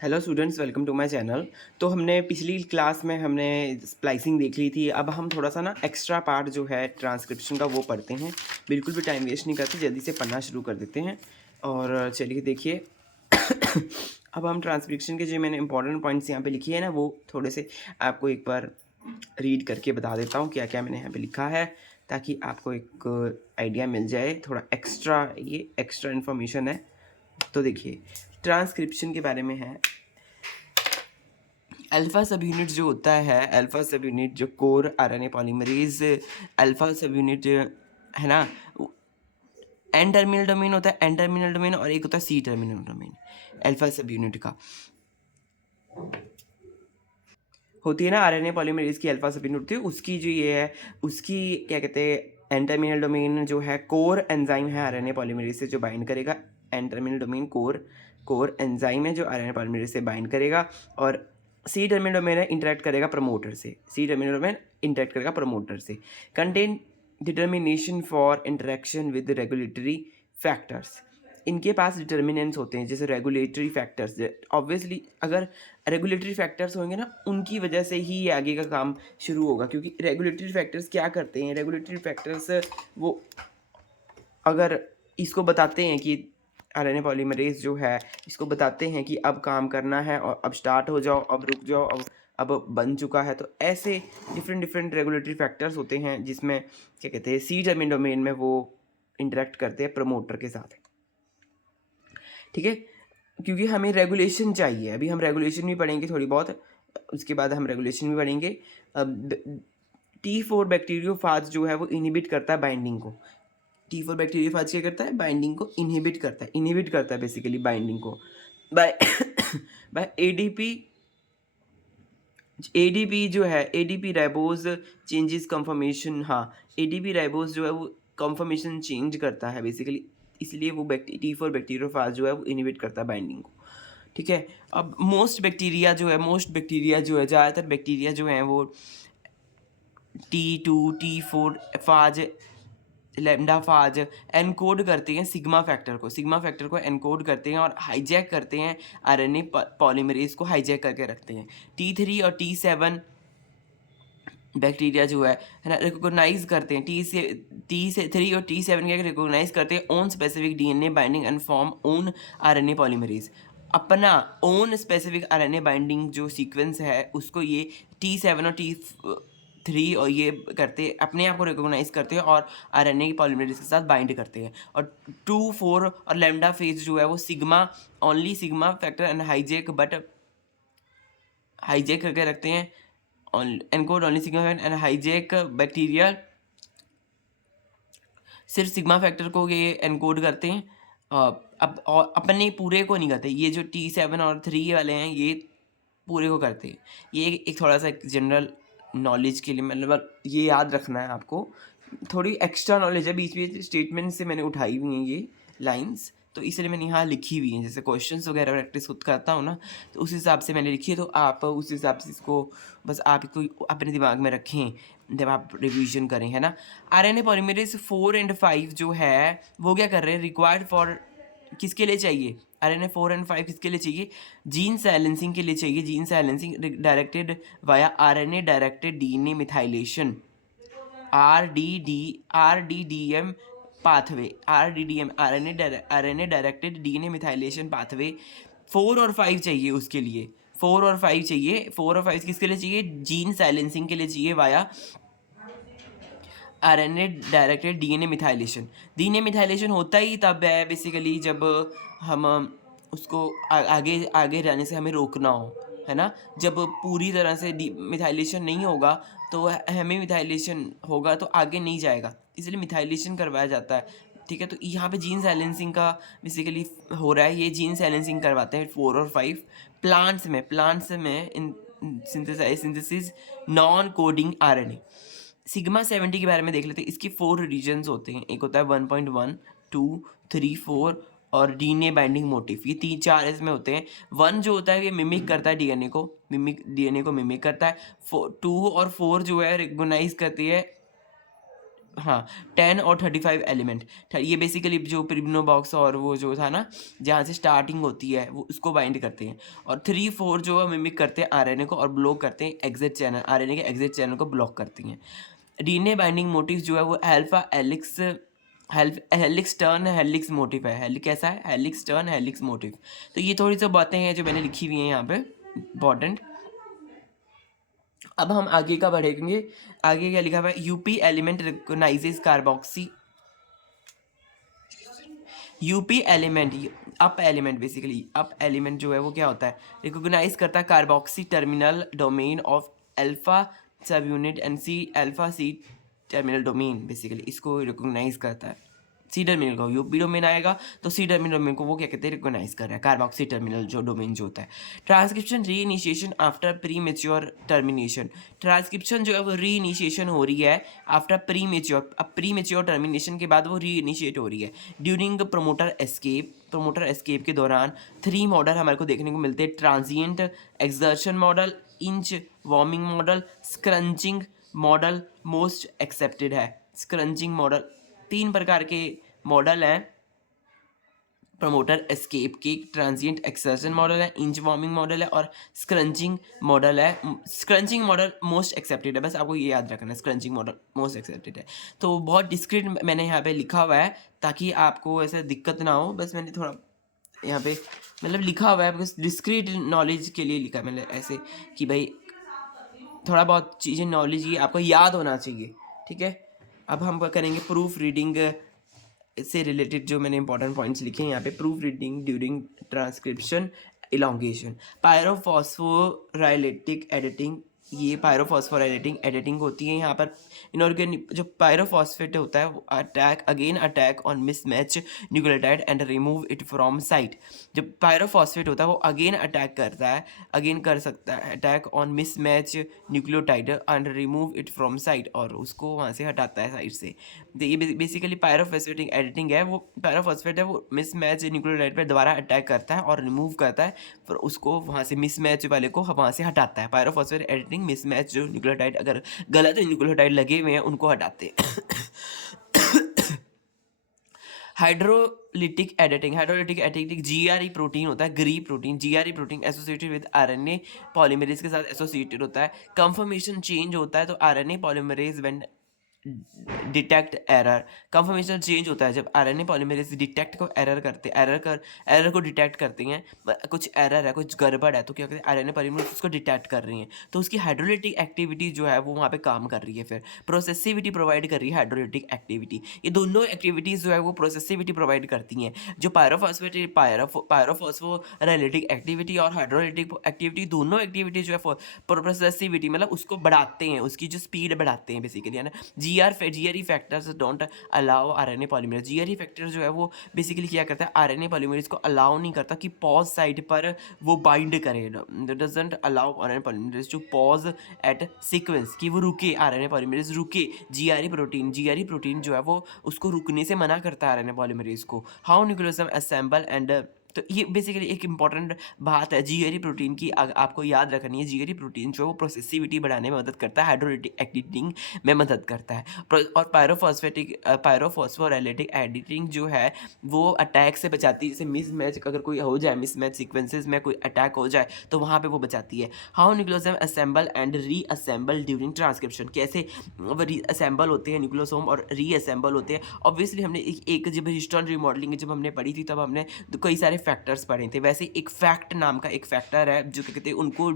Hello students, welcome to my channel. तो हमने पिछली क्लास में हमने स्प्लाइसिंग देख ली थी। अब हम थोड़ा सा ना एक्स्ट्रा पार्ट जो है ट्रांसक्रिप्शन का वो पढ़ते हैं। बिल्कुल भी टाइम वेस्ट नहीं करते, जल्दी से पढ़ना शुरू कर देते हैं। और चलिए देखिए अब हम ट्रांसक्रिप्शन के जो मैंने इंपॉर्टेंट पॉइंट्स यहाँ पे लिखे हैं ना, वो थोड़े से आपको एक बार रीड करके बता देता हूँ क्या क्या मैंने यहाँ पे लिखा है, ताकि आपको एक आइडिया मिल जाए। थोड़ा एक्स्ट्रा, ये एक्स्ट्रा इन्फॉर्मेशन है। तो देखिए, ट्रांसक्रिप्शन के बारे में है। अल्फ़ा सब यूनिट जो होता है, अल्फ़ा सब यूनिट जो कोर आरएनए पॉलीमरेज़ अल्फ़ा सब यूनिट है ना, एन टर्मिनल डोमेन होता है, एन टर्मिनल डोमेन, और एक होता है C terminal domain. Alpha subunit का होती है ना, आरएनए पॉलीमरेज़ की अल्फ़ा सब यूनिट होती है, उसकी जो ये है, उसकी क्या कहते हैं, एन टर्मिनल डोमेन जो है कोर एंजाइम है आरएनए पॉलीमरेज़ से जो बाइंड करेगा। N terminal domain core enzyme है जो आरएनए पॉलीमरेज़ से बाइंड करेगा। और सी टर्मिनल डोमेन है, इंटरेक्ट करेगा प्रमोटर से। सी टर्मिनल डोमेन इंटरेक्ट करेगा प्रमोटर से। Contain determination for interaction with regulatory factors. इनके पास डिटर्मिनेंट्स होते हैं, जैसे रेगुलेटरी फैक्टर्स। ऑब्वियसली अगर रेगुलेटरी फैक्टर्स होंगे ना, उनकी वजह से ही ये आगे का काम शुरू होगा। क्योंकि रेगुलेटरी फैक्टर्स क्या करते हैं, रेगुलेटरी फैक्टर्स वो अगर इसको बताते हैं कि आरएनए पॉलीमरेज जो है, इसको बताते हैं कि अब काम करना है और अब स्टार्ट हो जाओ, अब रुक जाओ, अब बन चुका है। तो ऐसे डिफरेंट डिफरेंट रेगुलेटरी फैक्टर्स होते हैं, जिसमें क्या कहते हैं, सी टर्मिनल डोमेन में वो इंटरेक्ट करते हैं प्रमोटर के साथ। ठीक है, क्योंकि हमें रेगुलेशन चाहिए। अभी हम रेगुलेशन भी पढ़ेंगे थोड़ी बहुत, उसके बाद हम रेगुलेशन भी पढ़ेंगे। अब T4 बैक्टीरियोफाज जो है वो इनहिबिट करता है बाइंडिंग को। T4 बैक्टीरियोफाज क्या करता है, बाइंडिंग को इनहिबिट करता है बेसिकली बाइंडिंग को बाय बाय एडीपी जो है, एडीपी राइबोज चेंजेस कंफर्मेशन। हाँ, एडीपी राइबोज जो है वो कंफर्मेशन चेंज करता है बेसिकली, इसलिए वो T4 बैक्टीरियोफाज जो है वो इनहिबिट करता है बाइंडिंग को। ठीक है, अब मोस्ट बैक्टीरिया जो है, ज़्यादातर बैक्टीरिया जो हैं वो T2 T4 फाज, लैम्डा फाज एनकोड करते हैं सिग्मा फैक्टर को एनकोड करते हैं और हाईजैक करते हैं, आरएनए पॉलीमरेज को हाईजैक करके रखते हैं। T3 और T7 बैक्टीरिया जो है ना, रिकॉग्नाइज करते हैं, T3 और T7 क्या रिकॉग्नाइज करते हैं own specific DNA binding and form own RNA polymerase. अपना ओन स्पेसिफिक आरएनए बाइंडिंग जो सीक्वेंस है, उसको ये T7 और T3 और ये करते हैं, अपने आप को रिकॉग्नाइज करते हैं और आरएनए पॉलीमरेज के साथ बाइंड करते हैं। और 2, 4 और लैम्डा फेज जो है वो only sigma factor and hijack करके रखते हैं, encode only sigma factor and hijack bacteria सिर्फ सिग्मा फैक्टर को ये एनकोड करते हैं। अब और अपने पूरे को नहीं करते। ये जो T7 और 3 वाले हैं, ये पूरे को करते हैं। ये एक थोड़ा सा एक जनरल नॉलेज के लिए, मतलब ये याद रखना है आपको। थोड़ी एक्स्ट्रा नॉलेज है, बीच बीच स्टेटमेंट से मैंने उठाई हुई हैं ये लाइंस, तो इसलिए मैंने यहाँ लिखी हुई हैं। जैसे क्वेश्चंस वगैरह प्रैक्टिस खुद करता हूँ ना, तो उस हिसाब से मैंने लिखी है। तो आप उस हिसाब से इसको बस आप इसको अपने दिमाग में रखें जब आप रिवीजन करें, है ना। आरएनए पॉलीमरेज 4 और 5 जो है वो क्या कर रहे हैं, रिक्वायर्ड फॉर किसके लिए चाहिए, आरएनए 4 और 5 किसके लिए चाहिए, जीन साइलेंसिंग के लिए चाहिए। Gene silencing directed via RNA directed DNA methylation, RDDM pathway, RNA directed DNA methylation pathway 4 और 5 चाहिए उसके लिए। 4 और 5 चाहिए। 4 और 5 किसके लिए चाहिए, जीन साइलेंसिंग के लिए चाहिए via RNA directed DNA methylation. DNA methylation होता ही तब है बेसिकली जब हम उसको आगे आगे जाने से हमें रोकना हो, है ना। जब पूरी तरह से मिथाइलेशन नहीं होगा तो हमें मिथाइलेशन होगा तो आगे नहीं जाएगा, इसलिए मिथाइलेशन करवाया जाता है। ठीक है, तो यहाँ पे जीन साइलेंसिंग का बेसिकली हो रहा है। ये जीन साइलेंसिंग करवाते हैं 4 और 5 प्लांट्स में in synthesis non coding RNA. Sigma 70 के बारे में देख लेते हैं। इसके 4 रीजन्स होते हैं। एक होता है 1.1, 2, 3, 4 और डीएनए बाइंडिंग मोटिफ। ये 3-4 इसमें होते हैं। 1 जो होता है ये मिमिक करता है डीएनए को मिमिक करता है। 2 और 4 जो है रिकॉग्नाइज करती है हाँ 10 और 35 एलिमेंट। ये बेसिकली जो प्रिमनो बॉक्स और वो जो था ना जहाँ से स्टार्टिंग होती है वो उसको बाइंड करते हैं, और 3-4 जो है मिमिक करते हैं आरएनए को और ब्लॉक करते हैं एग्जिट चैनल, आरएनए के एग्जिट चैनल को ब्लॉक करती हैं। डीएनए बाइंडिंग मोटिव जो है वो alpha helix turn helix motive है। कैसा है? Helix turn helix motive. तो ये थोड़ी सी बातें हैं जो मैंने लिखी हुई हैं यहाँ पे इंपॉर्टेंट। अब हम आगे का बढ़ेंगे। आगे क्या लिखा हुआ है? UP element recognises carboxy. UP element, up element, basically up element जो है वो क्या होता है? रिकोगनाइज करता है carboxy terminal domain of alpha subunit and C alpha C terminal domain, basically इसको रिकोगनाइज करता है। सी टर्मिनल को यूपी डोमेन आएगा तो सी टर्मिनल डोमेन को वो क्या कहते हैं? रिकोगनाइज कर रहा है, कार्बोक्सी टर्मिनल जो डोमेन जो होता है। ट्रांसक्रिप्शन री initiation after pre mature termination. Transcription जो है वो री इनिशिएशन हो रही है आफ्टर प्री मेच्योर, अब प्री मेच्योर टर्मिनेशन के बाद वो री इनिशिएट हो रही है during promoter escape. Promoter escape के दौरान 3 मॉडल हमारे को देखने को मिलते हैं: transient excursion model, inchworming model, scrunching model most accepted है। स्क्रंचिंग मॉडल, 3 प्रकार के मॉडल हैं प्रमोटर एस्केप के। ट्रांजिएंट एक्सर्शन मॉडल है, इंच वार्मिंग मॉडल है और स्क्रंचिंग मॉडल है। स्क्रंचिंग मॉडल मोस्ट एक्सेप्टेड है, बस आपको ये याद रखना है, स्क्रंचिंग मॉडल मोस्ट एक्सेप्टेड है। तो बहुत डिस्क्रिट मैंने यहाँ पे लिखा हुआ है ताकि आपको ऐसे दिक्कत ना हो, बस मैंने थोड़ा यहाँ पे मतलब लिखा हुआ है बस डिस्क्रीट नॉलेज के लिए लिखा है मैंने ऐसे कि भाई थोड़ा बहुत चीज़ें नॉलेज ये आपको याद होना चाहिए, ठीक है। अब हम करेंगे प्रूफ रीडिंग से रिलेटेड जो मैंने इंपॉर्टेंट पॉइंट्स लिखे हैं यहाँ पे। Proofreading during transcription elongation, pyrophosphorolytic editing. ये पायरोफॉस्फोराइलेटिंग एडिटिंग होती है यहाँ पर। इनऑर्गेनिक जो पायरोफॉस्फेट होता है वो attack on mismatch nucleotide and remove it from site. जब पायरोफॉस्फेट होता है वो अगेन अटैक करता है, अगेन कर सकता है attack on mismatch nucleotide and remove it from site, और उसको वहाँ से हटाता है साइट से। तो ये बेसिकली पायरोफॉस्फेटिक एडिटिंग है। वो पायरोफॉस्फेट है वो मिसमैच न्यूक्लियोटाइड पर दोबारा अटैक करता है और रिमूव करता है, फिर उसको वहाँ से मिसमैच वाले को वहाँ से हटाता है। पायरोफॉस्फेट एडिटिंग मिसमैच जो न्यूक्लियोटाइड अगर गलत न्यूक्लियोटाइड लगे हुए हैं उनको हटाते हैं। Hydrolytic editing, hydrolytic editing GRE protein होता है, Gre protein, GRE protein associated with RNA polymerase के साथ एसोसिएटेड होता है। कंफर्मेशन चेंज होता है तो RNA polymerase when detect error, conformation change होता है जब आरएनए पॉलीमरेज डिटेक्ट को एरर को डिटेक्ट करते हैं। कुछ एरर है, कुछ गड़बड़ है, तो क्या कहते हैं आरएनए पॉलीमरेज उसको डिटेक्ट कर रही हैं, तो उसकी हाइड्रोलिटिक एक्टिविटी जो है वो वहाँ पे काम कर रही है। फिर प्रोसेसिविटी प्रोवाइड कर रही है हाइड्रोलिटिक एक्टिविटी। ये दोनों एक्टिविटीज़ जो है वो प्रोसेसिविटी प्रोवाइड करती हैं। जो पायरोफॉस्फोराइलेटिक एक्टिविटी और हाइड्रोलिटिक एक्टिविटी, दोनों एक्टिविटी जो है प्रोसेसिविटी मतलब उसको बढ़ाते हैं, उसकी जो स्पीड बढ़ाते हैं बेसिकली, है ना। GRE factors don't allow RNA polymerase. GRE factor जो है वो बेसिकली क्या करता है आरएनए पॉलीमरेज को अलाउ नहीं करता कि पॉज साइट पर वो बाइंड करे। Doesn't allow RNA polymerase to pause at sequence, कि वो रुके, आरएनए पॉलीमरेज रुके। जीआरई प्रोटीन जो है वो उसको रुकने से मना करता है आरएनए पॉलीमरेज को। हाउ न्यूक्लियोसोम असेंबल एंड, तो ये बेसिकली एक इंपॉर्टेंट बात है जीआरई प्रोटीन की, आपको याद रखनी है। जीआरई प्रोटीन जो है वो प्रोसेसिविटी बढ़ाने में मदद करता है, हाइड्रोलिटिक एडिटिंग में मदद करता है। और पायरोफॉस्फोराइलेटिक एडिटिंग जो है वो अटैक से बचाती है। जैसे मिसमैच अगर कोई हो जाए, मिसमैच सीक्वेंसेस में कोई अटैक हो जाए तो वहाँ पे वो बचाती है। How nucleosome assemble and re assemble during transcription, कैसे वो री असेंबल होते हैं न्यूक्लियोसोम और री असेंबल होते हैं। ऑब्वियसली हमने एक जब हिस्टोन रीमॉडलिंग जब हमने पढ़ी थी तब हमने कई सारे फैक्टर्स पढ़े थे। वैसे एक फैक्ट नाम का एक फैक्टर है जो क्या कहते हैं उनको,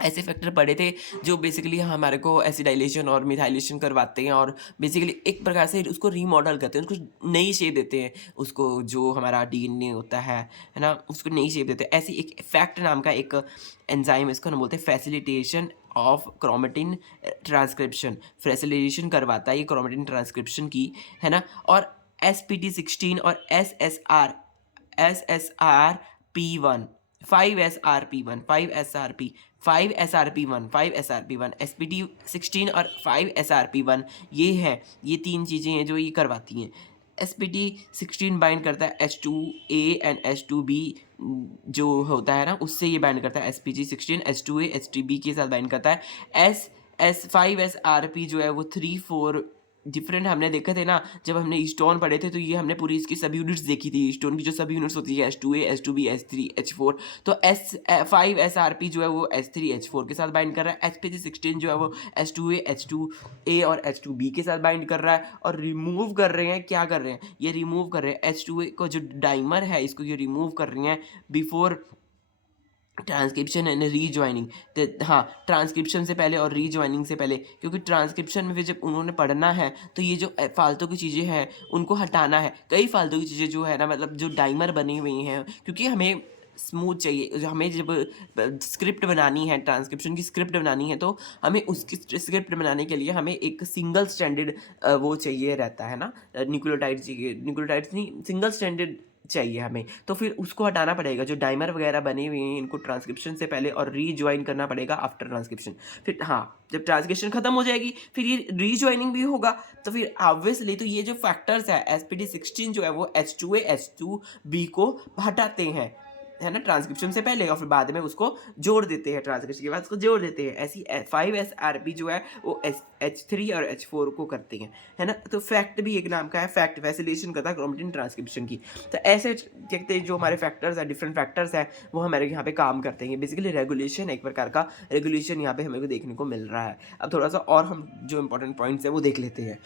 ऐसे फैक्टर पढ़े थे जो बेसिकली हमारे को एसिडाइलेशन और मिथाइलेशन करवाते हैं और बेसिकली एक प्रकार से उसको रीमॉडल करते हैं, उसको नई शेप देते हैं, उसको जो हमारा डीएनए होता है ना, उसको नई शेप देते हैं। ऐसी एक फैक्ट नाम का एक एंजाइम, इसको हम बोलते हैं facilitation of chromatin transcription, facilitation करवाता है ये क्रोमेटिन ट्रांसक्रिप्शन की, है ना। और spt16 और SSRP1 5SRP1 spt16 और 5SRP1 ये है, ये 3 चीज़ें हैं जो ये करवाती हैं। spt16 बाइंड करता है H2A एंड H2B जो होता है ना, उससे ये बाइंड करता है। spt16 H2A H2B के साथ बाइंड करता है। 5SRP जो है वो 3,4 डिफरेंट हमने देखे थे ना, जब हमने ईस्टोन पढ़े थे, तो ये हमने पूरी इसकी सब यूनिट्स देखी थी। ईस्टोन की जो सब यूनिट्स होती है H2A, H2B, H3, H4, तो S5 SRP जो है वो H3 H4 के साथ बाइंड कर रहा है। Sp16 जो है वो H2A, H2A और H2B के साथ बाइंड कर रहा है। और रिमूव कर रहे हैं, क्या कर रहे हैं, ये रिमूव कर रहे हैं H2A को, जो डाइमर है इसको ये रिमूव कर रही हैं बिफोर ट्रांसक्रिप्शन एंड रीजॉइनिंग। हाँ, ट्रांसक्रिप्शन से पहले और रीजॉइनिंग से पहले, क्योंकि ट्रांसक्रिप्शन में फिर जब उन्होंने पढ़ना है तो ये जो फालतू की चीज़ें हैं उनको हटाना है। कई फालतू की चीज़ें जो है ना, मतलब जो डाइमर बनी हुई हैं, क्योंकि हमें स्मूथ चाहिए, हमें जब स्क्रिप्ट बनानी है, ट्रांसक्रिप्शन की स्क्रिप्ट बनानी है, तो हमें उसकी स्क्रिप्ट बनाने के लिए हमें एक सिंगल स्टैंडर्ड वो चाहिए रहता है ना, न्यूक्लियोटाइड चाहिए, न्यूक्लियोटाइड्स नहीं, सिंगल स्टैंडर्ड चाहिए हमें। तो फिर उसको हटाना पड़ेगा, जो डाइमर वगैरह बने हुए हैं इनको ट्रांसक्रिप्शन से पहले और रीज्वाइन करना पड़ेगा आफ्टर ट्रांसक्रिप्शन। फिर हाँ, जब ट्रांसक्रिप्शन खत्म हो जाएगी फिर ये रीज्वाइनिंग भी होगा। तो फिर ऑब्वियसली तो ये जो फैक्टर्स है Sp16 जो है वो H2A H2B को हटाते हैं, है ना, ट्रांसक्रिप्शन से पहले, और फिर बाद में उसको जोड़ देते हैं, ट्रांसक्रिप्शन के बाद उसको जोड़ देते हैं। ऐसी 5SRP जो है वो H3 और H4 को करते हैं, है ना। तो फैक्ट भी एक नाम का है, फैक्ट फैसिलेशन करता है क्रोमेटिन ट्रांसक्रिप्शन की। तो ऐसे कहते हैं जो हमारे फैक्टर्स हैं, डिफरेंट फैक्टर्स हैं, वो हमारे यहाँ पे काम करते हैं। बेसिकली रेगुलेशन, एक प्रकार का रेगुलेशन यहाँ पे हमें को देखने को मिल रहा है। अब थोड़ा सा और हम जो इंपॉर्टेंट पॉइंट्स है वो देख लेते हैं।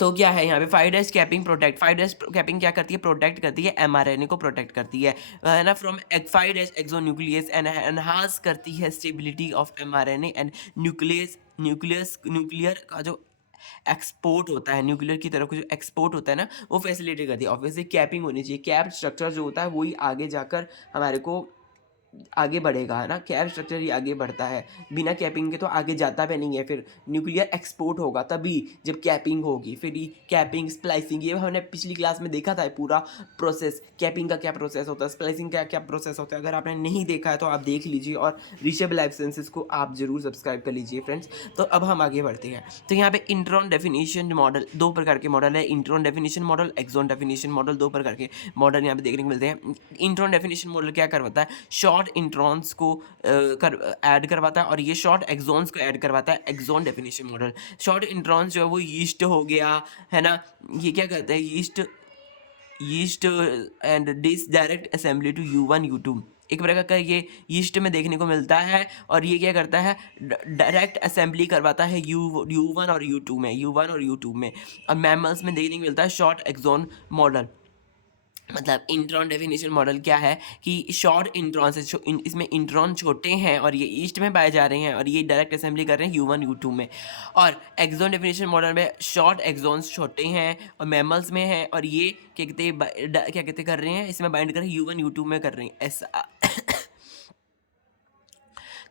तो क्या है यहाँ पे 5' कैपिंग प्रोटेक्ट, 5' कैपिंग क्या करती है, प्रोटेक्ट करती है mRNA को, प्रोटेक्ट करती है ना, फ्रॉम 5' एक्सोन्यूक्लियस, एंड एनहांस करती है stability of mRNA and nuclear का जो एक्सपोर्ट होता है, न्यूक्लियर की तरफ जो एक्सपोर्ट होता है ना, वो फैसिलिटी करती है। ऑब्वियसली कैपिंग होनी चाहिए, कैप स्ट्रक्चर जो होता है वही आगे जाकर हमारे को आगे बढ़ेगा, है ना। कैप स्ट्रक्चर ही आगे बढ़ता है, बिना कैपिंग के तो आगे जाता भी नहीं है। फिर न्यूक्लियर एक्सपोर्ट होगा तभी जब कैपिंग होगी, फिर ये कैपिंग स्प्लाइसिंग, ये हमने पिछली क्लास में देखा था पूरा प्रोसेस, कैपिंग का क्या प्रोसेस होता है, स्प्लाइसिंग का क्या प्रोसेस होता है। अगर आपने नहीं देखा है तो आप देख लीजिए, और ऋषभ लाइफ साइंसेस को आप जरूर सब्सक्राइब कर लीजिए फ्रेंड्स। तो अब हम आगे बढ़ते हैं। तो यहाँ पे इंट्रॉन डेफिनेशन मॉडल, दो प्रकार के मॉडल है, intron definition model, exon definition model, दो प्रकार के मॉडल यहाँ पे देखने को मिलते हैं। इंट्रॉन डेफिनेशन मॉडल क्या करवाता है, शॉर्ट इंट्रॉन्स को ऐड करवाता है, और ये शॉर्ट एक्सॉन्स को ऐड करवाता है। Exon definition model, short introns जो है वो यीस्ट हो गया, है ना, ये क्या करते हैं, yeast and this direct assembly to U1 U2, एक प्रकार का ये यीस्ट में देखने को मिलता है, और ये क्या करता है, डायरेक्ट असेंबली करवाता है U1 और U2 में। और मैमल्स में देखने को मिलता है शॉर्ट एक्सॉन मॉडल। मतलब इंट्रॉन डेफिनेशन मॉडल क्या है कि शॉर्ट इंट्रॉन से इसमें इंट्रॉन छोटे हैं और ये ईस्ट में पाए जा रहे हैं, और ये डायरेक्ट असेंबली कर रहे हैं U1 U2 में। और एक्सॉन डेफिनेशन मॉडल में शॉर्ट एक्सॉन्स छोटे हैं और मैमल्स में हैं, और ये क्या कहते कर रहे हैं, इसमें बाइंड कर रहे हैं U1 U2 में कर रहे हैं ऐसा।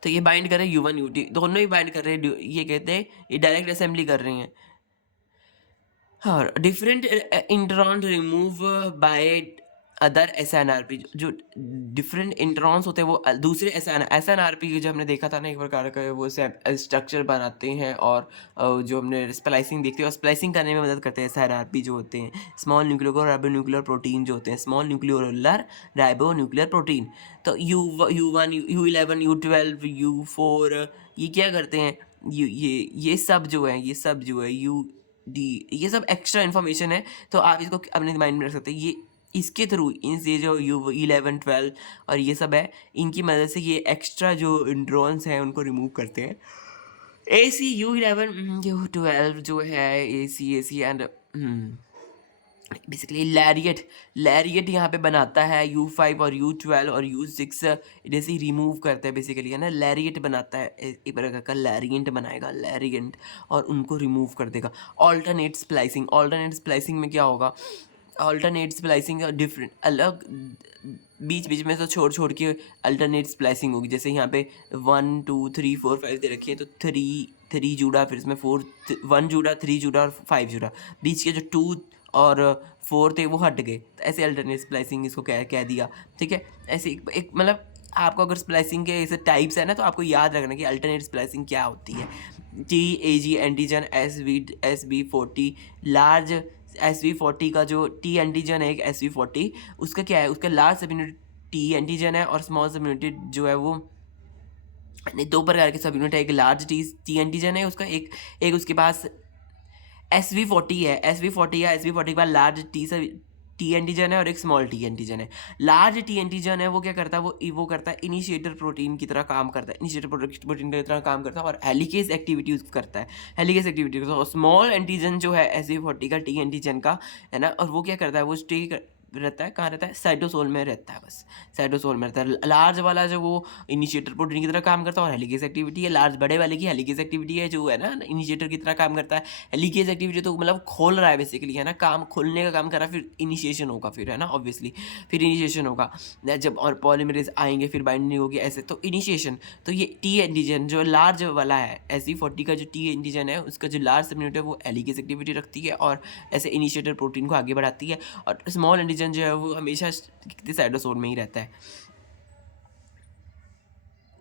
तो ये बाइंड कर रहे हैं U1 U2, दोनों ही बाइंड कर रहे हैं, ये कहते हैं ये डायरेक्ट असेंबली कर रहे हैं। और different intron remove by other SNRP, जो डिफरेंट इंट्रॉन्स होते हैं वो दूसरे SNRP जो हमने देखा था ना, एक प्रकार का वो स्ट्रक्चर बनाते हैं, और जो हमने स्प्लाइसिंग देखते हैं, और स्प्लाइसिंग करने में मदद करते हैं SNRP जो होते हैं, स्मॉल न्यूक्लियर राइबोन्यूक्लियर प्रोटीन जो होते हैं, स्मॉल न्यूक्लियोलर राइबोन्यूक्लियर प्रोटीन। तो U1 U11 U12 U4 ये क्या करते हैं, ये सब जो है ये सब एक्स्ट्रा इन्फॉर्मेशन है, तो आप इसको अपने माइंड में रख सकते हैं। ये इसके थ्रू ये जो U11 12 और ये सब है, इनकी मदद से ये एक्स्ट्रा जो इंट्रॉन्स हैं उनको रिमूव करते हैं। AC U11 U12 जो है AC एंड बेसिकली लैरिएट यहाँ पे बनाता है U5 और U12 और U6 जैसे ही रिमूव करता है बेसिकली, है ना, लैरिएट बनाता है, एक प्रकार का लैरिएंट बनाएगा, लैरिएंट, और उनको रिमूव कर देगा। ऑल्टरनेट स्प्लाइसिंग में क्या होगा, ऑल्टरनेट स्प्लाइसिंग डिफरेंट अलग बीच बीच में तो छोड़ के अल्टरनेट स्प्लाइसिंग होगी। जैसे यहाँ पे 1 2 3 4 5 दे रखी है, तो 3 जुड़ा, फिर इसमें 1 जुड़ा, 3 जुड़ा और 5 जुड़ा, बीच के जो 2 और 4 थे वो हट गए, तो ऐसे अल्टरनेट स्प्लाइसिंग इसको कह दिया। ठीक है, ऐसे एक मतलब आपको अगर स्प्लाइसिंग के ऐसे टाइप्स है ना, तो आपको याद रखना कि अल्टरनेट स्प्लाइसिंग क्या होती है। TAG antigen, SV40 large, SV40 का जो T एंटीजन है एक SV40, उसका क्या है, उसका लार्ज सब यूनिट T एंटीजन है, और स्मॉल सब यूनिट जो है वो नहीं, 2 प्रकार के सब यूनिट है, एक लार्ज टी एंटीजन है उसका, एक उसके पास SV40 है। SV40 या SV40 के बाद लार्ज टी एंटीजन है और एक स्मॉल टी एंटीजन है। लार्ज टी एंटीजन है वो क्या करता है, वो करता है इनिशिएटर प्रोटीन की तरह काम करता है, इनिशिएटर प्रोटीन की तरह काम करता है और हेलिकेज एक्टिविटी करता है, हेलिकेज एक्टिविटी करता है। और स्मॉल एंटीजन जो है SV40 का टी एंटीजन का है ना, और वो क्या करता है, वो स्टे रहता है, कहाँ रहता है, साइटोसोल में रहता है, बस साइटोसोल में रहता है। लार्ज वाला जो वो इनिशिएटर प्रोटीन की तरह काम करता है और हेलिकेज एक्टिविटी है। लार्ज बड़े वाले की हेलिकेज एक्टिविटी है, जो है ना इनिशिएटर की तरह काम करता है। हेलिकेज एक्टिविटी तो मतलब खोल रहा है बेसिकली, है ना, काम खोलने का काम कर रहा है, फिर इनिशिएशन होगा, फिर है ना ऑब्वियसली, फिर इनिशिएशन होगा जब, और पॉलीमरेज आएंगे, फिर बाइंडिंग होगी, ऐसे तो इनिशिएशन। तो ये टी एंटीजन जो लार्ज वाला है, SV40 का जो टी एंटीजन है उसका जो लार्ज सबयूनिट है वो हेलिकेज एक्टिविटी रखती है और ऐसे इनिशिएटर प्रोटीन को आगे बढ़ाती है। और स्मॉल एंटीजन जो है वो हमेशा साइटोसोल में ही रहता है।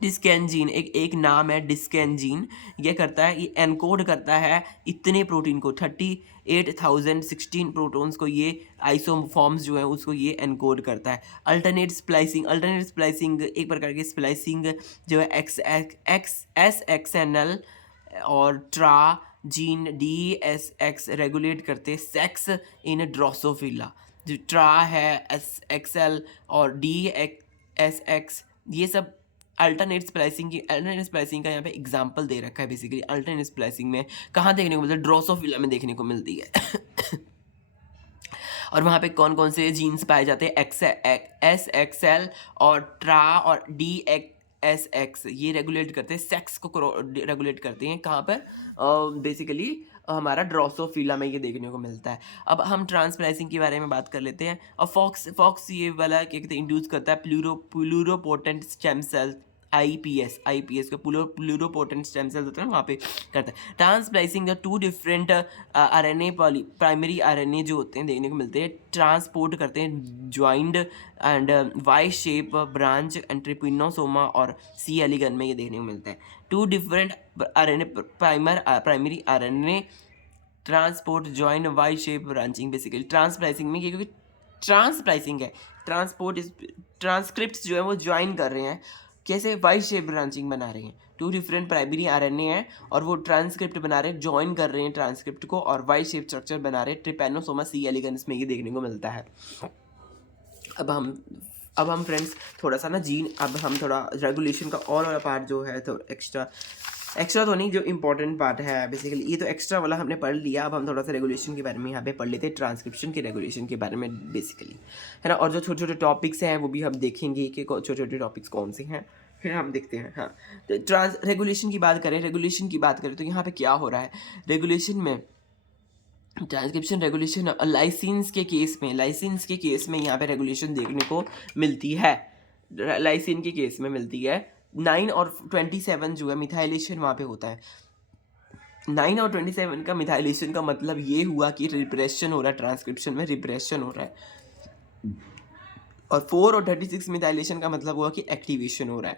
डिस्केंजीन एक नाम है डिस्केंजीन, ये करता है, ये एनकोड करता है इतने प्रोटीन को, 38,016 प्रोटॉन्स को, ये आइसोफॉर्म्स जो है उसको ये एनकोड करता है। अल्टरनेट स्प्लाइसिंग एक प्रकार की स्प्लाइसिंग जो है SXNL और ट्रा जीन DSX रेगुलेट करते सेक्स इन ड्रोसोफिला। जो ट्रा है, SXL और DSX, ये सब अल्टरनेट स्प्लाइसिंग का यहाँ पे एग्जांपल दे रखा है। बेसिकली अल्टरनेट स्प्लाइसिंग में कहाँ देखने को मिलता है, ड्रोसोफिला में देखने को मिलती है। और वहाँ पे कौन कौन से जीन्स पाए जाते हैं, SXL और ट्रा और DSX, ये रेगुलेट करते हैं सेक्स को, रेगुलेट करते हैं कहाँ पर, बेसिकली हमारा ड्रोसोफिला में ये देखने को मिलता है। अब हम ट्रांसप्लाइसिंग के बारे में बात कर लेते हैं। और फॉक्स ये वाला क्या कहते हैं, इंड्यूस करता है प्लूरोपोटेंट स्टेम सेल, IPS का प्लूरोपोटेंट स्टेम सेल्स होते हैं वहाँ पे करता है। Transsplicing the 2 different RNA primary RNA जो होते हैं देखने को मिलते हैं, ट्रांसपोर्ट करते हैं joined and Y shape branch एंट्रीपिनोसोमा और C एलिगन में ये देखने को मिलता है। 2 different RNA primary RNA transport joint Y shape branching, basically transsplicing में, क्योंकि ट्रांसप्लाइसिंग है, ट्रांसक्रिप्ट्स जो है वो ज्वाइन कर रहे हैं, कैसे, वाई शेप ब्रांचिंग बना रहे हैं। 2 डिफरेंट प्राइमरी RNA है और वो ट्रांसक्रिप्ट बना रहे हैं, ज्वाइन कर रहे हैं ट्रांसक्रिप्ट को और वाई शेप स्ट्रक्चर बना रहे हैं, ट्रिपेनोसोमा C एलिगन्स में ये देखने को मिलता है। अब हम फ्रेंड्स थोड़ा सा ना अब हम थोड़ा रेगुलेशन का और वाला पार्ट जो है तो एक्स्ट्रा तो नहीं, जो इंपॉर्टेंट पार्ट है बेसिकली, ये तो एक्स्ट्रा वाला हमने पढ़ लिया। अब हम थोड़ा सा रेगुलेशन के बारे में यहाँ पे पढ़ लेते हैं, ट्रांसक्रिप्शन के रेगुलेशन के बारे में बेसिकली, है ना। और जो छोटे छोटे टॉपिक्स हैं वो भी हम देखेंगे कि छोटे छोटे टॉपिक्स कौन से हैं, फिर हम देखते हैं। हाँ, तो रेगुलेशन की बात करें तो यहाँ पे क्या हो रहा है रेगुलेशन में, ट्रांसक्रिप्शन रेगुलेशन लाइसेंस के केस में यहाँ पे रेगुलेशन देखने को मिलती है, लाइसिन के केस में मिलती है। 9 और 27 जो है मिथाइलेशन वहाँ पे होता है। 9 और 27 का मिथाइलेशन का मतलब ये हुआ कि रिप्रेशन हो रहा है, ट्रांसक्रिप्शन में रिप्रेशन हो रहा है। और 4 और 36 मिथाइलेशन का मतलब हुआ कि एक्टिवेशन हो रहा है।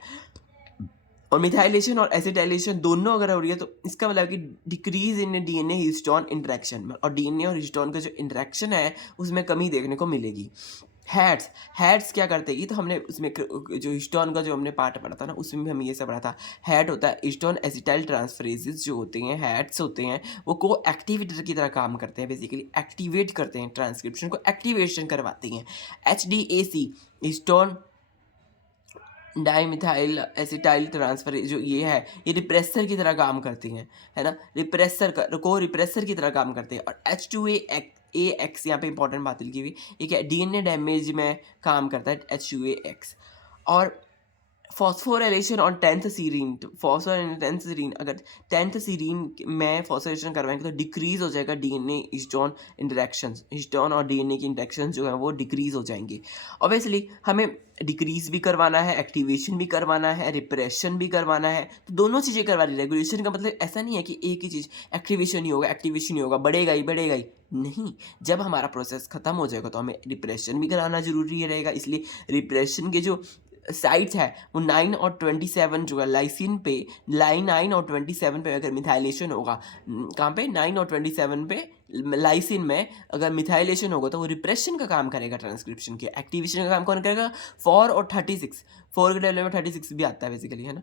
और मिथाइलेशन और एसिटाइलेशन दोनों अगर हो रही है तो इसका मतलब कि decrease in DNA histone interaction, और DNA और हिस्टोन का जो इंटरेक्शन है उसमें कमी देखने को मिलेगी। हेड्स क्या करते हैं, ये तो हमने उसमें जो हिस्टोन का जो हमने पार्ट पढ़ा था ना, उसमें भी हमें ये सब पढ़ा था। हेड होता है हिस्टोन एसिटाइल ट्रांसफरेजेस जो होते हैं, हेड्स होते हैं, वो को एक्टिवेटर की तरह काम करते हैं, बेसिकली एक्टिवेट करते हैं, ट्रांसक्रिप्शन को एक्टिवेशन करवाती हैं। HDAC histone dimethyl acetyl transfer जो ये है, ये रिप्रेसर की तरह काम करती हैं, है ना, रिप्रेसर की तरह काम करते हैं। और H2AX यहाँ पे इंपॉर्टेंट बात लिखी हुई, एक है DNA डैमेज में काम करता है H2AX। और फॉस्फोराइलेशन और 10th सीरीन, अगर 10th सीरीन में फॉस्फोराइलेशन करवाएंगे तो डिक्रीज हो जाएगा DNA हिस्टोन इंटरेक्शंस, हिस्टोन और DNA की इंटरेक्शन जो है वो डिक्रीज हो जाएंगी। ऑब्वियसली हमें डिक्रीज भी करवाना है, एक्टिवेशन भी करवाना है, रिप्रेशन भी करवाना है, तो दोनों चीज़ें करवा रही। रेगुलेशन का मतलब ऐसा नहीं है कि एक ही चीज़ एक्टिवेशन ही होगा, बढ़ेगा ही नहीं। जब हमारा प्रोसेस खत्म हो जाएगा तो हमें रिप्रेशन भी कराना जरूरी रहेगा। इसलिए रिप्रेशन के जो साइट्स है वो 9 और 27 जो है लाइसिन पे, 9 और 27 पे अगर मिथाइलेशन होगा, कहाँ पे, 9 और 27 पे लाइसिन में अगर मिथाइलेशन होगा तो वो रिप्रेशन का काम करेगा ट्रांसक्रिप्शन के, एक्टिवेशन का काम कौन करेगा? 4 और 36, 4 के टेबल में 36 भी आता है बेसिकली, है ना।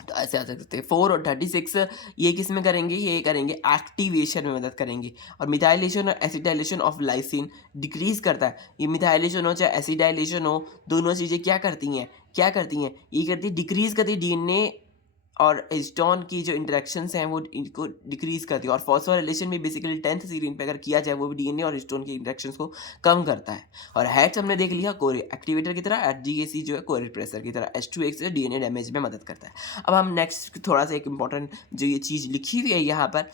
तो ऐसे आ सकते हैं 4 और 36 ये किस में करेंगे? ये करेंगे एक्टिवेशन में मदद करेंगे। और मिथाइलेशन और एसिटाइलेशन ऑफ लाइसिन डिक्रीज करता है। ये मिथाइलेशन हो चाहे एसिटाइलेशन हो, दोनों चीज़ें क्या करती हैं? ये करती है डिक्रीज करती है डीएनए और हिस्टोन की जो इंटरेक्शंस हैं वो इनको डिक्रीज करती है। और फॉस्फोराइलेशन भी बेसिकली 10th सीरीन पे अगर किया जाए वो भी डीएनए और हिस्टोन की इंटरेक्शंस को कम करता है। और हैट्स हमने देख लिया कोर एक्टिवेटर की तरह, GAC जो है कोर रिप्रेसर की तरह, H2X डीएनए डैमेज में मदद करता है। अब हम नेक्स्ट थोड़ा सा एक इंपॉर्टेंट जो ये चीज़ लिखी हुई है यहाँ पर,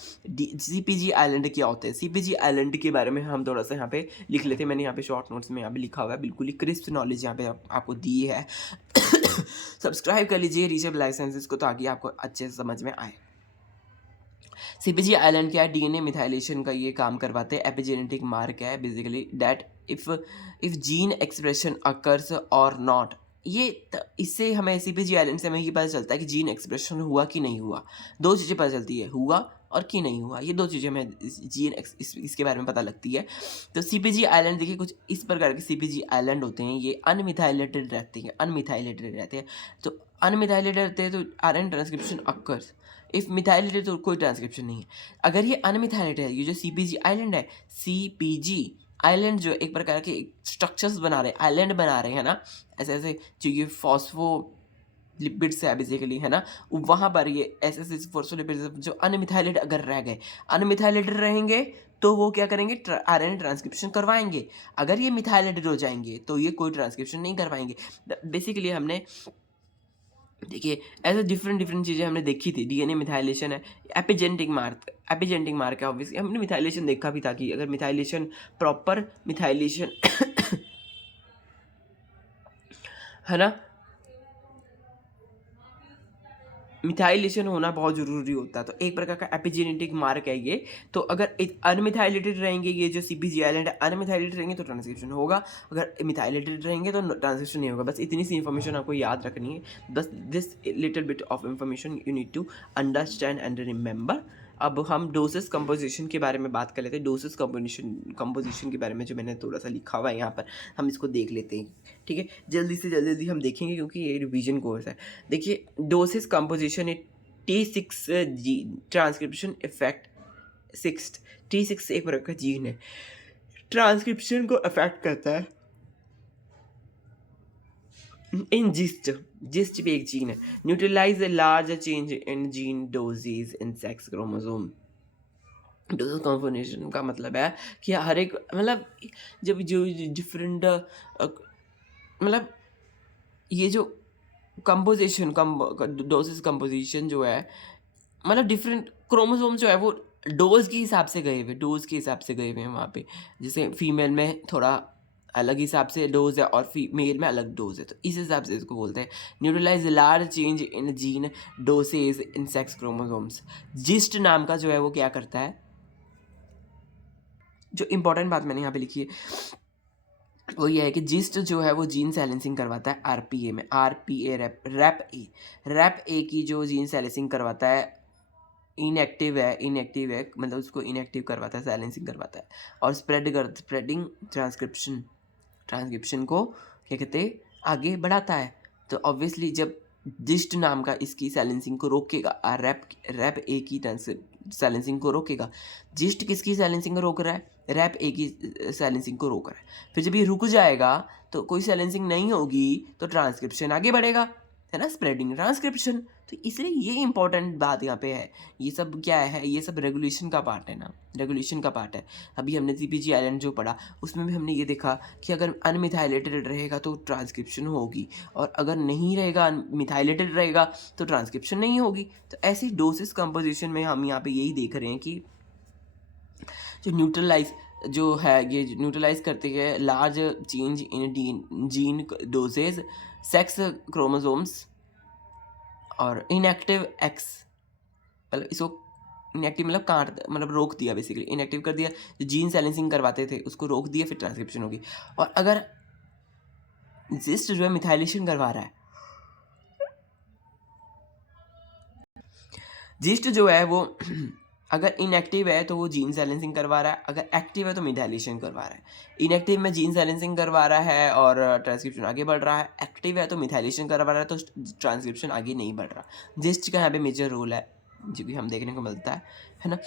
CpG आइलैंड क्या होते हैं, CpG आइलैंड के बारे में हम थोड़ा सा यहाँ पे लिख लेते हैं। मैंने यहाँ पे शॉर्ट नोट्स में यहाँ पे लिखा हुआ है, बिल्कुल ही क्रिस्प नॉलेज यहाँ पे आपको दी है। सब्सक्राइब कर लीजिए रीचेबल लाइसेंसेस को ताकि आपको अच्छे से समझ में आए। CpG आइलैंड क्या है? डीएनए मिथाइलेशन का ये काम करवाते हैं। एपिजेनेटिक मार्क है basically that if gene expression occurs और नॉट, ये इससे हमें CpG आइलैंड से हमें ये पता चलता है कि जीन एक्सप्रेशन हुआ कि नहीं हुआ। दो चीज़ें पता चलती है, हुआ और कि नहीं हुआ, ये दो चीज़ें हमें इसके बारे में पता लगती है। तो CpG आइलैंड देखिए कुछ इस प्रकार के CpG आइलैंड होते हैं, ये अनमिथाइलेटेड रहते हैं। तो अनमिथाइलेटेड रहते हैं तो RNA transcription occurs. If methylated तो कोई ट्रांसक्रिप्शन नहीं है। अगर ये अनमिथाइलेटेड है, ये जो CpG आइलैंड है, CpG आइलैंड जो एक प्रकार के स्ट्रक्चर्स बना रहे हैं, आइलैंड बना रहे हैं ना, ऐसे ऐसे जो ये फॉस्फो लिपिड्स है बेसिकली, है ना, वहाँ पर ये ऐसे फॉस्फोलिपिड्स जो अनमिथाइलेटेड अगर रह गए, अनमिथाइलेटेड रहेंगे तो वो क्या करेंगे? RNA ट्रांसक्रिप्शन करवाएंगे। अगर ये मिथाइलेटेड हो जाएंगे तो ये कोई ट्रांसक्रिप्शन नहीं करवाएंगे। बेसिकली हमने देखिए ऐसे डिफरेंट चीज़ें हमने देखी थी। डीएनए मिथाइलेशन है, एपिजेनेटिक मार्क है। ऑब्वियसली हमने मिथाइलेशन देखा भी था कि अगर मिथाइलेशन प्रॉपर मिथाइलेशन है ना, मिथाइलेशन होना बहुत ज़रूरी होता है। तो एक प्रकार का एपिजेनेटिक मार्क है ये। तो अगर अनमिथाइलेटेड रहेंगे, ये जो CpG आइलैंड है अनमिथाइलेटेड रहेंगे तो ट्रांसक्रिप्शन होगा, अगर मिथाइलेटेड रहेंगे तो ट्रांसक्रिप्शन नहीं होगा। बस इतनी सी इन्फॉर्मेशन आपको याद रखनी है। बस this little bit of information you need to understand and remember. अब हम डोसेस कंपोजिशन के बारे में बात कर लेते हैं। डोसेस कंपोजिशन के बारे में जो मैंने थोड़ा सा लिखा हुआ है यहाँ पर, हम इसको देख लेते हैं। ठीक है, जल्दी से जल्दी हम देखेंगे क्योंकि ये रिवीजन कोर्स है। देखिए डोसेस कंपोजिशन है T6 ट्रांसक्रिप्शन इफेक्ट 6। T6 एक प्रकार का जीन है, ट्रांसक्रिप्शन को अफेक्ट करता है। इन जिस्ट भी एक जीन है। Neutralize a large change in gene dosage in sex chromosome. Dosage compensation का मतलब है कि हर एक मतलब जब जो डिफरेंट मतलब ये जो कंपोजिशन डोजेस कंपोजिशन जो है, मतलब डिफरेंट क्रोमोसोम जो है वो डोज के हिसाब से गए हुए हैं वहाँ पे। जैसे फीमेल में थोड़ा अलग हिसाब से डोज है और मेल में अलग डोज है, तो इस हिसाब से इसको बोलते हैं neutralize large change in gene dosage in sex chromosomes. Xist नाम का जो है वो क्या करता है, जो इंपॉर्टेंट बात मैंने यहाँ पे लिखी है वो ये है कि जिस्ट जो है वो जीन साइलेंसिंग करवाता है RPA में, RPA रैप ए की जो जीन साइलेंसिंग करवाता है इनएक्टिव है मतलब उसको इनएक्टिव करवाता है, साइलेंसिंग करवाता है। और स्प्रेडिंग ट्रांसक्रिप्शन को क्या कहते हैं, आगे बढ़ाता है। तो ऑब्वियसली जब जिस्ट नाम का इसकी साइलेंसिंग को रोकेगा, रैप ए की साइलेंसिंग को रोकेगा। जिस्ट किसकी साइलेंसिंग को रोक रहा है? रैप ए की साइलेंसिंग को रोक रहा है। फिर जब ये रुक जाएगा तो कोई साइलेंसिंग नहीं होगी तो ट्रांसक्रिप्शन आगे बढ़ेगा, है ना, स्प्रेडिंग ट्रांसक्रिप्शन। तो इसलिए ये इंपॉर्टेंट बात यहाँ पे है। ये सब क्या है, ये सब रेगुलेशन का पार्ट है ना, रेगुलेशन का पार्ट है। अभी हमने CpG आइलैंड जो पढ़ा उसमें भी हमने ये देखा कि अगर अनमिथाइलेटेड रहेगा तो ट्रांसक्रिप्शन होगी, और अगर नहीं रहेगा, मिथाइलेटेड रहेगा तो ट्रांसक्रिप्शन नहीं होगी। तो ऐसी डोसेस कंपोजिशन में हम यहाँ पे यही देख रहे हैं कि जो ये न्यूट्रलाइज करते हैं large change in gene dosage sex chromosomes. और इनएक्टिव एक्स मतलब इसको इनएक्टिव मतलब मतलब रोक दिया, बेसिकली इनएक्टिव कर दिया। जो जीन साइलेंसिंग करवाते थे उसको रोक दिया, फिर ट्रांसक्रिप्शन होगी। और अगर जिस्ट जो है मिथाइलेशन करवा रहा है, जिस्ट जो है वो अगर इनएक्टिव है तो वो जीन साइलेंसिंग करवा रहा है, अगर एक्टिव है तो मिथाइलेशन करवा रहा है। इनएक्टिव में जीन साइलेंसिंग करवा रहा है और ट्रांसक्रिप्शन आगे बढ़ रहा है, एक्टिव है तो मिथाइलेशन करवा रहा है तो ट्रांसक्रिप्शन आगे नहीं बढ़ रहा। जिस्ट का यहाँ पे मेजर रोल है जो कि हम देखने को मिलता है ना।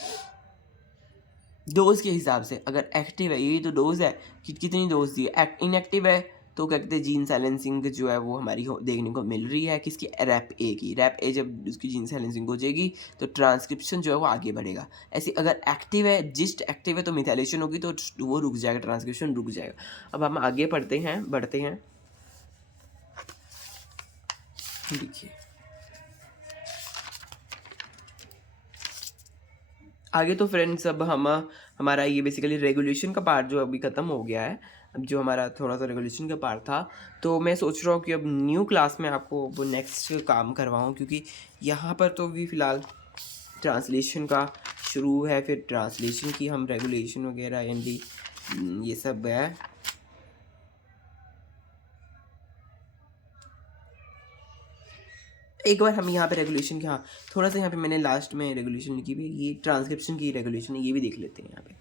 डोज के हिसाब से अगर एक्टिव है, यही तो डोज है कि कितनी डोज दी है। इनएक्टिव है तो क्या कहते हैं जीन साइलेंसिंग जो है वो हमारी देखने को मिल रही है किसकी, रैप ए की। रैप ए जब उसकी जीन साइलेंसिंग हो जाएगी तो ट्रांसक्रिप्शन जो है वो आगे बढ़ेगा। ऐसे अगर एक्टिव है, जिस्ट एक्टिव है तो मिथाइलेशन होगी तो वो रुक जाएगा, ट्रांसक्रिप्शन रुक जाएगा। अब हम आगे बढ़ते हैं देखिए आगे तो फ्रेंड्स अब हम हमारा ये बेसिकली रेगुलेशन का पार्ट जो अभी ख़त्म हो गया है। अब जो हमारा थोड़ा सा रेगुलेशन का पार्ट था तो मैं सोच रहा हूँ कि अब न्यू क्लास में आपको वो नेक्स्ट काम करवाऊँ, क्योंकि यहाँ पर तो अभी फ़िलहाल ट्रांसलेशन का शुरू है, फिर ट्रांसलेशन की हम रेगुलेशन वगैरह एंड ये सब है। एक बार हम यहाँ पे रेगुलेशन की, हाँ थोड़ा सा यहाँ पे मैंने लास्ट में रेगुलेशन लिखी हुई है, ये ट्रांसक्रिप्शन की रेगुलेशन है, ये भी देख लेते हैं यहाँ पे,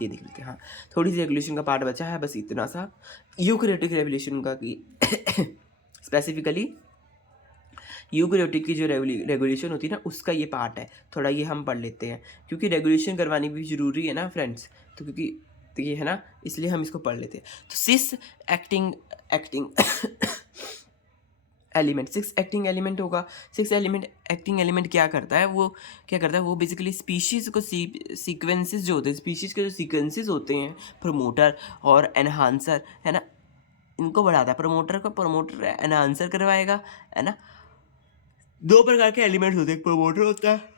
ये देख लेते हैं। हाँ थोड़ी सी रेगुलेशन का पार्ट बचा है, बस इतना सा यूकैरियोटिक रेगुलेशन का कि स्पेसिफिकली यूकैरियोटिक की जो रेगुलेशन होती है ना उसका ये पार्ट है, थोड़ा ये हम पढ़ लेते हैं क्योंकि रेगुलेशन करवानी भी ज़रूरी है ना फ्रेंड्स। तो क्योंकि तो ये है ना, इसलिए हम इसको पढ़ लेते हैं। तो cis acting element, six acting element होगा। सिक्स एलिमेंट एक्टिंग एलिमेंट क्या करता है, वो बेसिकली स्पीशीज़ को सीक्वेंसेस जो होते हैं, स्पीशीज़ के जो सीक्वेंसेस होते हैं, प्रमोटर और एनहांसर है ना, इनको बढ़ाता है। प्रमोटर एनहांसर करवाएगा है ना। दो प्रकार के एलिमेंट्स होते हैं, एक प्रमोटर होता है,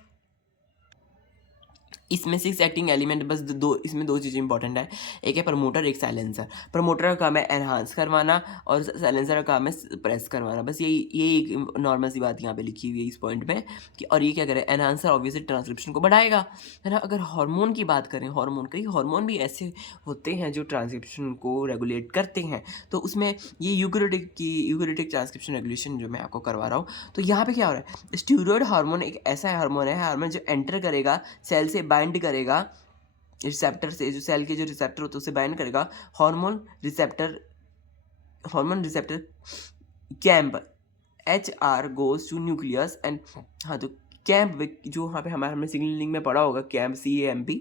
इसमें सिक्स एक्टिंग एलिमेंट बस इसमें दो चीज़ें इंपॉर्टेंट है, एक है प्रमोटर, एक साइलेंसर। प्रमोटर का काम है एनहांस करवाना और साइलेंसर का काम है प्रेस करवाना। बस यही एक नॉर्मल सी बात यहाँ पे लिखी हुई है इस पॉइंट में कि और ये क्या करे, एनहांसर ऑब्वियसली ट्रांसक्रिप्शन को बढ़ाएगा है ना। अगर हार्मोन की बात करें, हार्मोन भी ऐसे होते हैं जो ट्रांसक्रिप्शन को रेगुलेट करते हैं, तो उसमें ये यूकैरियोटिक ट्रांसक्रिप्शन रेगुलेशन जो मैं आपको करवा रहा हूँ। तो यहाँ पे क्या हो रहा है, स्टीरॉयड हार्मोन एक ऐसा हार्मोन जो एंटर करेगा, सेल से बाइंड करेगा, रिसेप्टर से, जो सेल के जो रिसेप्टर होते हैं उससे बाइंड करेगा। Hormone receptor cAMP HR goes to nucleus and, हाँ तो कैंप जो वहाँ पे हमने सिग्नलिंग में पढ़ा होगा, कैंप CAMP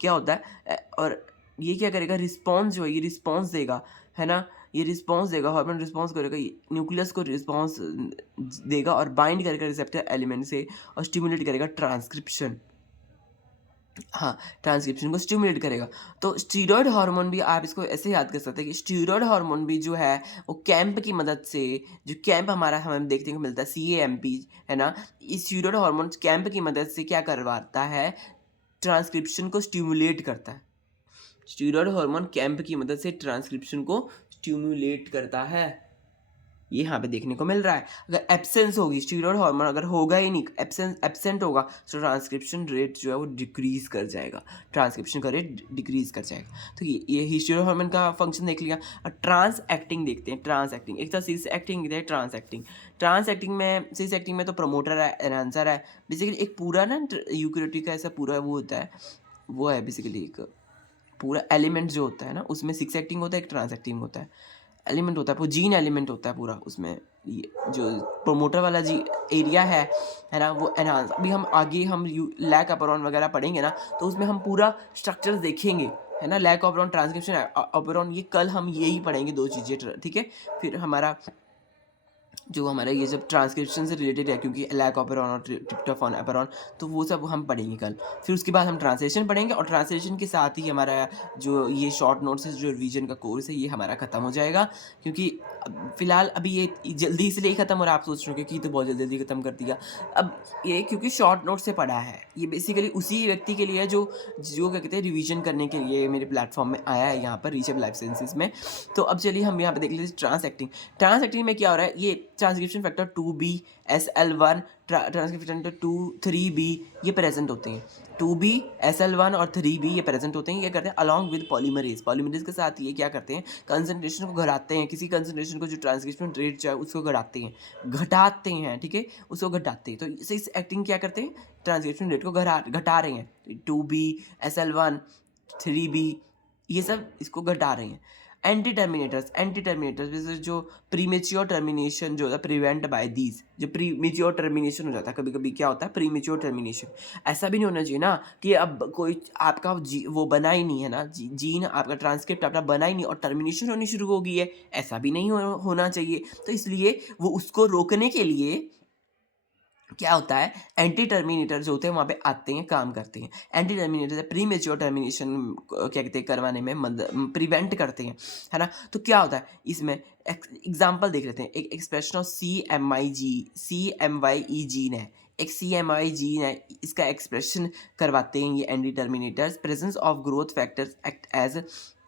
क्या होता है, और ये क्या करेगा, रिस्पॉन्स जो है ये रिस्पॉन्स देगा है ना, ये रिस्पॉन्स देगा, हार्मोन रिस्पॉन्स करेगा, न्यूक्लियस को रिस्पॉन्स देगा और बाइंड करेगा रिसेप्टर एलिमेंट से और स्टिमुलेट करेगा ट्रांसक्रिप्शन। हाँ ट्रांसक्रिप्शन को स्टिमुलेट करेगा। तो स्टीरॉयड हार्मोन भी आप इसको ऐसे याद कर सकते हैं कि स्टीरॉयड हार्मोन भी जो है वो कैंप की मदद से, जो कैंप हमारा हमें देखने को मिलता है CAMP है ना, इस स्टीरॉयड हार्मोन कैंप की मदद से क्या करवाता है, ट्रांसक्रिप्शन को स्टिमुलेट करता है। स्टीरॉयड हार्मोन कैंप की मदद से ट्रांसक्रिप्शन को स्टिमुलेट करता है, ये यहाँ पे देखने को मिल रहा है। अगर एब्सेंस होगी, स्टीरॉयड हार्मोन अगर होगा ही नहीं, एब्सेंट होगा तो ट्रांसक्रिप्शन रेट जो है वो डिक्रीज कर जाएगा, ट्रांसक्रिप्शन का रेट डिक्रीज कर जाएगा। तो ये स्टीरॉयड हार्मोन का फंक्शन देख लिया। और ट्रांस एक्टिंग देखते हैं, ट्रांस एक्टिंग एक तो सिस एक्टिंग है, ट्रांस एक्टिंग में तो प्रमोटर है, एनहांसर है, बेसिकली एक पूरा ना यूकैरियोटिक का ऐसा पूरा वो होता है, वो है बेसिकली एक पूरा एलिमेंट जो होता है ना, उसमें सिक्स एक्टिंग होता है, एक ट्रांस एक्टिंग होता है, एलिमेंट होता है, वो जीन एलिमेंट होता है पूरा उसमें। ये जो प्रमोटर वाला जी एरिया है ना, वो एनहांस, अभी हम आगे हम लैक अपरॉन वगैरह पढ़ेंगे ना, तो उसमें हम पूरा स्ट्रक्चर देखेंगे है ना, लैक अपरॉन, ट्रांसक्रिप्शन अपरॉन, ये कल हम यही पढ़ेंगे दो चीज़ें, ठीक है। फिर हमारा ये जब ट्रांसक्रिप्शन से रिलेटेड है, क्योंकि लैक ऑपेरॉन और ट्रिप्टोफान एपेरॉन, तो वो सब हम पढ़ेंगे कल। फिर उसके बाद हम ट्रांसलेशन पढ़ेंगे और ट्रांसलेशन के साथ ही हमारा जो ये शॉर्ट नोट्स जो रिवीजन का कोर्स है ये हमारा ख़त्म हो जाएगा, क्योंकि फ़िलहाल अभी ये जल्दी इसलिए ख़त्म हो रहा है, आप सोच रहे हो कि तो बहुत जल्दी ख़त्म कर दिया। अब ये क्योंकि शॉर्ट नोट से पढ़ा है, ये बेसिकली उसी व्यक्ति के लिए जो क्या कहते हैं रिवीजन करने के लिए मेरे प्लेटफॉर्म में आया है यहाँ पर रीचेबल लाइफ साइंसेज में। तो अब चलिए हम यहाँ पर देख लेते हैं ट्रांस एक्टिंग में क्या हो रहा है। ये transcription factor 2b, SL1, transcription factor 2, 3b ये प्रेजेंट होते हैं। 2b, SL1 और 3b ये प्रेजेंट होते हैं। ये करते हैं अलॉन्ग विद पॉलीमरेज। पॉलीमरेज के साथ ये क्या करते हैं, कंसंट्रेशन को घटाते हैं, किसी कंसंट्रेशन को जो ट्रांसक्रिप्शन रेट जो है उसको घटाते हैं, ठीक है, उसको घटाते हैं। तो इस एक्टिंग क्या करते हैं, ट्रांसक्रिप्शन रेट को घटा रहे हैं। 2b, SL1, 3b ये सब इसको घटा रहे हैं। एंटी टर्मिनेटर्स जो प्रीमेच्योर टर्मिनेशन जो होता है प्रिवेंट बाय दीज, जो प्रीमेच्योर टर्मिनेशन हो जाता है, कभी कभी क्या होता है प्रीमेच्योर टर्मिनेशन। ऐसा भी नहीं होना चाहिए ना कि अब कोई आपका वो बना ही नहीं है ना, जीन आपका ट्रांसक्रिप्ट आपका बना ही नहीं और टर्मिनेशन होनी शुरू हो गई है, ऐसा भी नहीं होना चाहिए। तो इसलिए वो उसको रोकने के लिए क्या होता है, एंटी टर्मिनेटर जो होते हैं वहाँ पे आते हैं, काम करते हैं। Anti terminator pre mature termination क्या कहते हैं करवाने में प्रिवेंट करते हैं, है ना। तो क्या होता है इसमें, एग्जांपल देख लेते हैं। एक एक्सप्रेशन ऑफ CMYE जीन है, एक CMYE जीन है, इसका एक्सप्रेशन करवाते हैं ये anti terminators. Presence of growth factors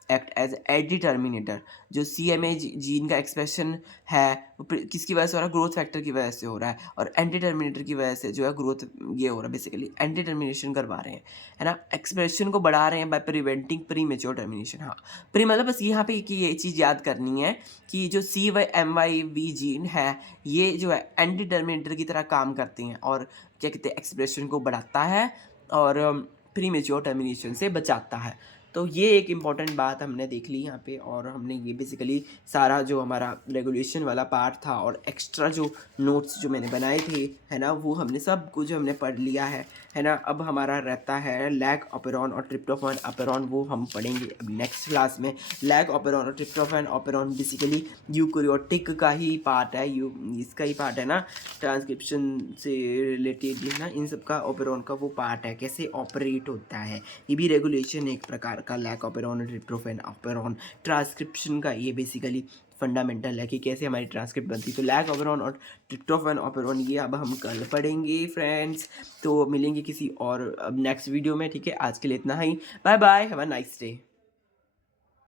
act as anti terminator. जो CMA जीन का एक्सप्रेशन है वो किसकी वजह से हो रहा है, ग्रोथ फैक्टर की वजह से हो रहा है, और एंटी टर्मिनेटर की वजह से जो है ग्रोथ ये हो रहा है, बेसिकली एंटी टर्मिनेशन करवा रहे हैं, है ना। एक्सप्रेशन को बढ़ा रहे हैं by preventing pre mature termination. हाँ, प्री मतलब बस यहाँ पे कि ये चीज़ याद करनी है कि जो CYMYV जीन है ये जो है एंटी टर्मिनेटर की तरह काम करते हैं और क्या कहते हैं एक्सप्रेशन को बढ़ाता है और प्री मेच्योर टर्मिनेशन से बचाता है। तो ये एक इम्पॉर्टेंट बात हमने देख ली यहाँ पे, और हमने ये बेसिकली सारा जो हमारा रेगुलेशन वाला पार्ट था और एक्स्ट्रा जो नोट्स जो मैंने बनाए थे, है ना, वो हमने सब कुछ हमने पढ़ लिया है ना। अब हमारा रहता है लैक ऑपेरॉन और ट्रिप्टोफैन ऑपेरॉन, वो हम पढ़ेंगे अब नेक्स्ट क्लास में। लैक ऑपेरॉन और ट्रिप्टोफैन ऑपेरॉन बेसिकली यूकैरियोटिक का ही पार्ट है, इसका ही पार्ट है ना, ट्रांसक्रिप्शन से रिलेटेड है ना, इन सब का ऑपेरॉन का वो पार्ट है, कैसे ऑपरेट होता है। ये भी रेगुलेशन है एक प्रकार का, लैक ऑपेरॉन और ट्रिप्टोफैन ऑपेरॉन ट्रांसक्रिप्शन का ये बेसिकली फंडामेंटल है कि कैसे हमारी ट्रांसक्रिप्ट बनती है। तो लैक ऑपेरॉन और ट्रिप्टोफैन ऑपेरॉन ये अब हम कल पढ़ेंगे फ्रेंड्स। तो मिलेंगे किसी और अब नेक्स्ट वीडियो में, ठीक है। आज के लिए इतना ही, bye bye, have a nice day.